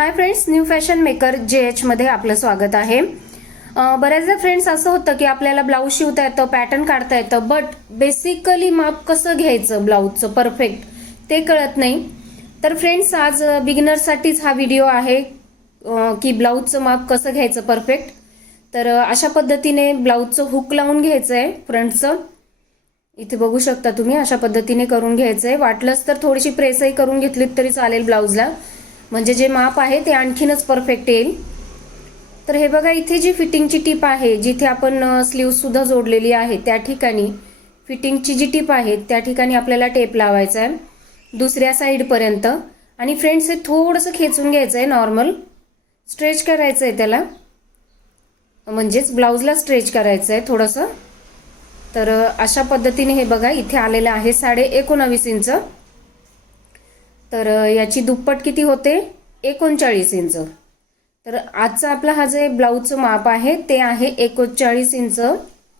Hi friends, new fashion maker JH मध्ये आपलं स्वागत आहे। बऱ्याचदा फ्रेंड्स असं होतं की आपल्याला ब्लाऊज शिवता येतं, पॅटर्न काढता येतं, बट बेसिकली माप कसं घ्यायचं ब्लाऊजचं परफेक्ट ते कळत नाही। तर फ्रेंड्स, आज बिगिनरसाठीच हा व्हिडिओ आहे की ब्लाऊजचं माप कसं घ्यायचं परफेक्ट। तर अशा पद्धतीने ब्लाऊजचं हुक लावून घ्यायचं आहे फ्रंटचं। इथे बघू शकता तुम्ही, अशा पद्धतीने करून घ्यायचं आहे। वाटलंच तर थोडीशी प्रेसही करून घेतलीत तरी चालेल ब्लाऊजला, म्हणजे जे माप आहे ते आणखीनच परफेक्ट येईल। तर हे बघा, इथे जी फिटिंगची टिप आहे, जिथे आपण स्लीव सुद्धा जोडलेली आहे त्या ठिकाणी फिटिंगची जी टिप आहे त्या ठिकाणी आपल्याला टेप लावायचा आहे दुसऱ्या साइड पर्यंत। आणि फ्रेंड्स, हे थोडंसं खेचून घ्यायचं आहे, नॉर्मल स्ट्रेच करायचं आहे त्याला, म्हणजेच ब्लाऊजला स्ट्रेच करायचं आहे थोडंसं। तर अशा पद्धतीने हे बघा, इथे आलेलं आहे 19.5 इंच। तर याची दुप्पट किती होते? 39 इंच। तर आजचा आपला हा जे ब्लाऊजचं माप आहे ते आहे 39 इंच,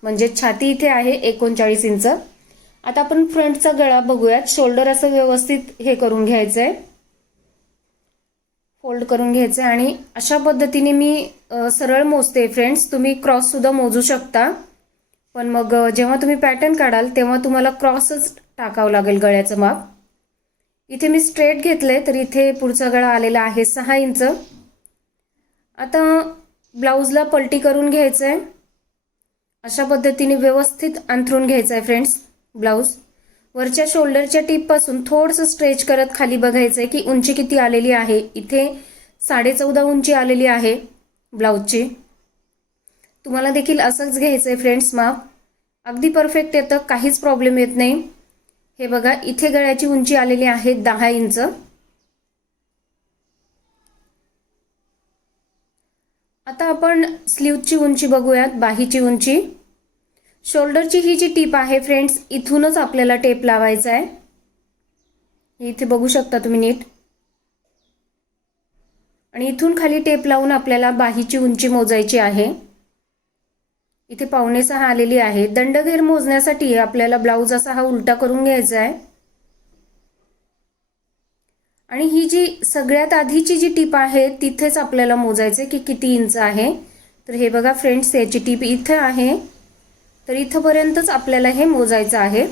म्हणजे छाती इथे आहे 39 इंच। आता आपण फ्रंटचा गळा बघूयात। शोल्डर असं व्यवस्थित हे करून घ्यायचं आहे, फोल्ड करून घ्यायचं आहे। आणि अशा पद्धतीने मी सरळ मोजते फ्रेंड्स, तुम्ही क्रॉस सुद्धा मोजू शकता, पण मग जेव्हा तुम्ही पॅटर्न काढाल तेव्हा तुम्हाला क्रॉसच टाकावं लागेल गळ्याचं माप। इथे मी स्ट्रेट घेतले, तर इथे पुढचा गळा आलेला आहे 6 इंच। आता ब्लाऊजला पलटी करून घ्यायचं आहे, अशा पद्धतीने व्यवस्थित अंथरून घ्यायचं आहे फ्रेंड्स। ब्लाऊज वरच्या शोल्डरच्या टिप पासून थोडंसं स्ट्रेच करत खाली बघायचं आहे की उंची किती आलेली आहे। इथे 14.5 उंची आलेली आहे ब्लाऊजची। तुम्हाला देखील असंच घ्यायचं आहे फ्रेंड्स माप, अगदी परफेक्ट येतं, काहीच प्रॉब्लेम येत नाही। हे बघा, इथे गळ्याची उंची आलेली आहे 10 इंच। आता आपण स्लीवची उंची बघूयात, बाहीची उंची। शोल्डरची ही जी टीप आहे फ्रेंड्स, इथूनच आपल्याला टेप लावायचा आहे। इथे बघू शकता तुम्ही नीट, आणि इथून खाली टेप लावून आपल्याला बाहीची उंची मोजायची आहे। इथे 5.6 आलेली आहे। दंडघेर मोजण्यासाठी आपल्याला ब्लाऊज असा हा उलटा करून घ्यायचा आहे। आणि ही जी सगळ्यात आधीची जी टीप आहे तिथेच आपल्याला मोजायचे की किती इंच आहे। तर हे बघा फ्रेंड्स, याची टीप इथे आहे, तर इथपर्यंतच आपल्याला हे मोजायचं आहे।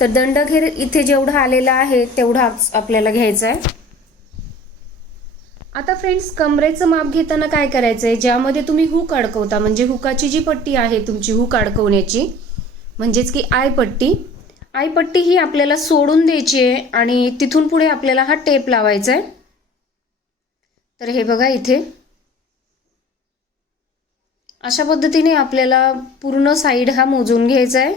तर दंडघेर इथे जेवढा आलेला आहे तेवढाच आपल्याला घ्यायचा आहे। आता फ्रेंड्स, कमरेचं माप घेताना काय करायचं आहे, ज्यामध्ये तुम्ही हुक अडकवता, म्हणजे हुकाची जी पट्टी आहे तुमची हुक अडकवण्याची, म्हणजेच की आय पट्टी ही आपल्याला सोडून द्यायची आहे आणि तिथून पुढे आपल्याला हा टेप लावायचा आहे। तर हे बघा, इथे अशा पद्धतीने आपल्याला पूर्ण साइड हा मोजून घ्यायचा आहे।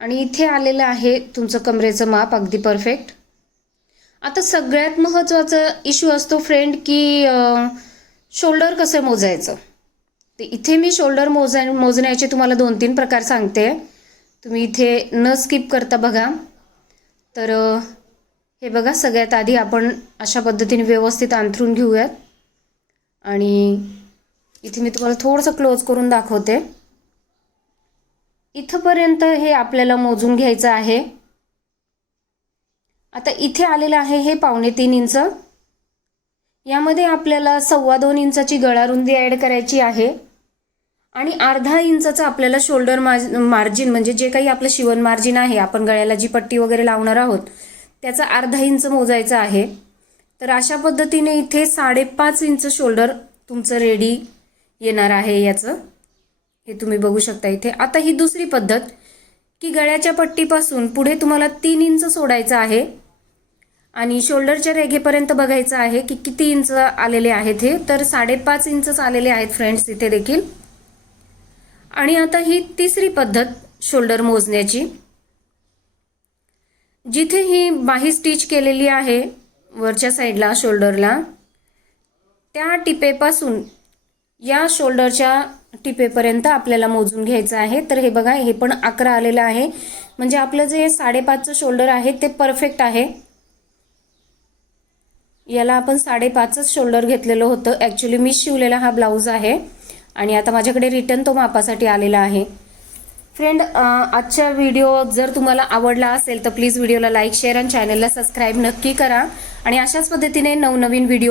आणि इथे आलेलं आहे तुमचं कमरेचं माप अगदी परफेक्ट। आता सगळ्यात महत्त्वाचा इश्यू असतो फ्रेंड की शोल्डर कसं मोजायचं। ते इथे मी शोल्डर मोजण्याचे तुम्हाला 2-3 प्रकार सांगते, तुम्ही इथे न स्किप करता बघा। तर हे बघा, सगळ्यात आधी आपण अशा पद्धतीने व्यवस्थित अंथरून घेऊयात। आणि इथे मी तुम्हाला थोडंसं क्लोज करून दाखवते। इथपर्यंत हे आपल्याला मोजून घ्यायचं आहे। आता इथे आलेलं आहे हे 2.25 इंच। यामध्ये आपल्याला 2.25 इंचाची गळा रुंदी ॲड करायची आहे, आणि अर्धा इंचाचा आपल्याला शोल्डर मार्जिन, म्हणजे जे काही आपलं शिवण मार्जिन आहे, आपण गळ्याला जी पट्टी वगैरे लावणार आहोत त्याचा अर्धा इंच मोजायचा आहे। तर अशा पद्धतीने इथे 5.5 इंच शोल्डर तुमचं रेडी येणार आहे याचं, हे तुम्ही बघू शकता इथे। आता ही दुसरी पद्धत की गळ्याच्या पट्टीपासून पुढे तुम्हाला 3 इंच सोडायचं आहे आणि शोल्डरच्या रेघेपर्यंत बघायचं आहे की किती इंच आलेले आहेत हे। तर 5.5 इंचच आलेले आहेत फ्रेंड्स इथे देखील। आणि आता ही तिसरी पद्धत शोल्डर मोजण्याची, जिथे ही बाही स्टिच केलेली आहे वरच्या साईडला शोल्डरला, त्या टिपेपासून या शोल्डरच्या टिपेपर्यंत आपल्याला मोजून घ्यायचं आहे। तर हे बघा, हे पण 11 आलेलं आहे, म्हणजे आपलं जे 5.5चं शोल्डर आहे ते परफेक्ट आहे। याला आपण 5.5च शोल्डर घेतलेलं होतं, ॲक्च्युली मी शिवलेला हा ब्लाऊज आहे आणि आता माझ्याकडे रिटर्न तो मापासाठी आलेला आहे। फ्रेंड, आजचा व्हिडिओ जर तुम्हाला आवडला असेल तर प्लीज व्हिडिओला लाईक, शेअर आणि चॅनलला सबस्क्राईब नक्की करा। आणि अशाच पद्धतीने नवनवीन व्हिडिओ